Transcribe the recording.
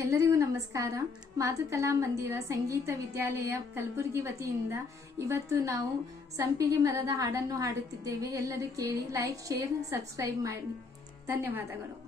ಎಲ್ಲರಿಗೂ ನಮಸ್ಕಾರ. ಮಾತೃಕಲಾ ಮಂದಿರ ಸಂಗೀತ ವಿದ್ಯಾಲಯ ಕಲಬುರಗಿ ವತಿಯಿಂದ ಇವತ್ತು ನಾವು ಸಂಪಿಗೆ ಮರದ ಹಾಡನ್ನು ಹಾಡುತ್ತಿದ್ದೇವೆ. ಎಲ್ಲರೂ ಕೇಳಿ ಲೈಕ್ ಶೇರ್ ಸಬ್ಸ್ಕ್ರೈಬ್ ಮಾಡಿ. ಧನ್ಯವಾದಗಳು.